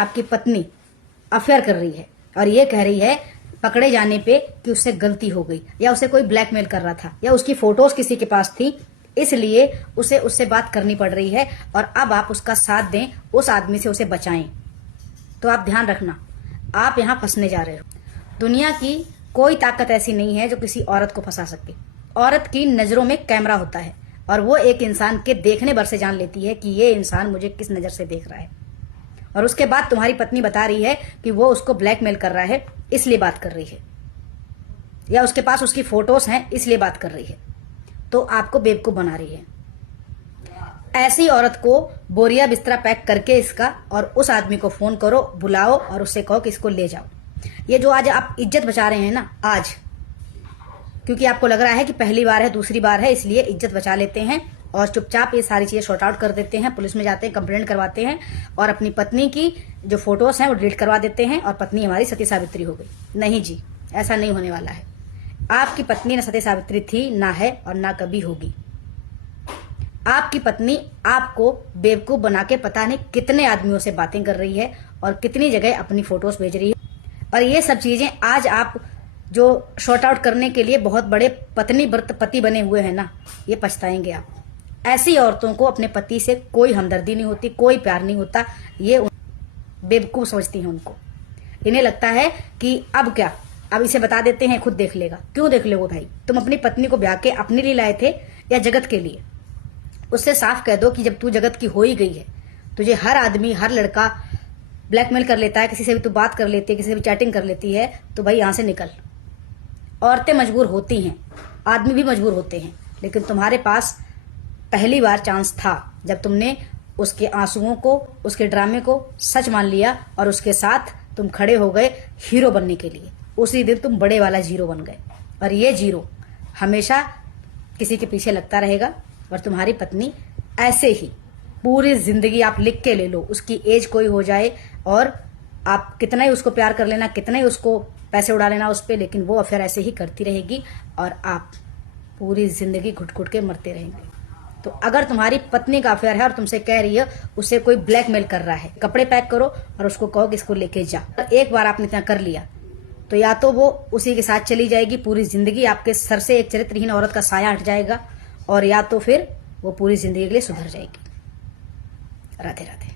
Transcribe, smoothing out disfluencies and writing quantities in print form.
आपकी पत्नी अफेयर कर रही है और ये कह रही है पकड़े जाने पे कि उससे गलती हो गई या उसे कोई ब्लैकमेल कर रहा था या उसकी फोटोज किसी के पास थी, इसलिए उसे उससे बात करनी पड़ रही है और अब आप उसका साथ दें, उस आदमी से उसे बचाएं। तो आप ध्यान रखना, आप यहां फंसने जा रहे हो। दुनिया की कोई ताकत ऐसी नहीं है जो किसी औरत को फंसा सके। औरत की नजरों में कैमरा होता है और वो एक इंसान के देखने भर से जान लेती है कि ये इंसान मुझे किस नजर से देख रहा है। और उसके बाद तुम्हारी पत्नी बता रही है कि वो उसको ब्लैकमेल कर रहा है, इसलिए बात कर रही है, या उसके पास उसकी फोटोज हैं इसलिए बात कर रही है। तो आपको बेवकूफ बना रही है। ऐसी औरत को बोरिया बिस्तरा पैक करके इसका और उस आदमी को फोन करो, बुलाओ और उससे कहो कि इसको ले जाओ। ये जो आज आप इज्जत बचा रहे हैं ना, आज क्योंकि आपको लग रहा है कि पहली बार है, दूसरी बार है, इसलिए इज्जत बचा लेते हैं और चुपचाप ये सारी चीजें शॉर्ट आउट कर देते हैं, पुलिस में जाते हैं, कंप्लेंट करवाते हैं और अपनी पत्नी की जो फोटोज हैं वो डिलीट करवा देते हैं और पत्नी हमारी सती सावित्री हो गई। नहीं जी, ऐसा नहीं होने वाला है। आपकी पत्नी न सती सावित्री थी, ना है और ना कभी होगी। आपकी पत्नी आपको बेवकूफ बना के पता नहीं कितने आदमियों से बातें कर रही है और कितनी जगह अपनी फोटोज भेज रही है। और ये सब चीजें आज आप जो शॉर्ट आउट करने के लिए बहुत बड़े पत्नी व्रत पति बने हुए हैं ना, ये पछताएंगे आप। ऐसी औरतों को अपने पति से कोई हमदर्दी नहीं होती, कोई प्यार नहीं होता। ये बेवकूफ समझती हैं उनको। इन्हें लगता है कि अब क्या, अब इसे बता देते हैं, खुद देख लेगा। क्यों देख लोगे भाई? तुम अपनी पत्नी को ब्याह के अपने लिए लाए थे या जगत के लिए? उससे साफ कह दो कि जब तू जगत की हो ही गई है, तुझे हर आदमी, हर लड़का ब्लैकमेल कर लेता है, किसी से भी तू बात कर लेती है, किसी से भी चैटिंग कर लेती है, तो भाई यहां से निकल। औरतें मजबूर होती हैं, आदमी भी मजबूर होते हैं, लेकिन तुम्हारे पास पहली बार चांस था जब तुमने उसके आंसुओं को, उसके ड्रामे को सच मान लिया और उसके साथ तुम खड़े हो गए हीरो बनने के लिए। उसी दिन तुम बड़े वाला जीरो बन गए और ये जीरो हमेशा किसी के पीछे लगता रहेगा। और तुम्हारी पत्नी ऐसे ही पूरी जिंदगी, आप लिख के ले लो, उसकी एज कोई हो जाए और आप कितना ही उसको प्यार कर लेना, कितना ही उसको पैसे उड़ा लेना उस पर, लेकिन वो अफेयर ऐसे ही करती रहेगी और आप पूरी जिंदगी घुट घुट के मरते रहेंगे। तो अगर तुम्हारी पत्नी का अफेयर है और तुमसे कह रही है उसे कोई ब्लैकमेल कर रहा है, कपड़े पैक करो और उसको कहो कि इसको लेके जा। एक बार आपने इतना कर लिया तो या तो वो उसी के साथ चली जाएगी, पूरी जिंदगी आपके सर से एक चरित्रहीन औरत का साया हट जाएगा, और या तो फिर वो पूरी जिंदगी के लिए सुधर जाएगी। राधे राधे।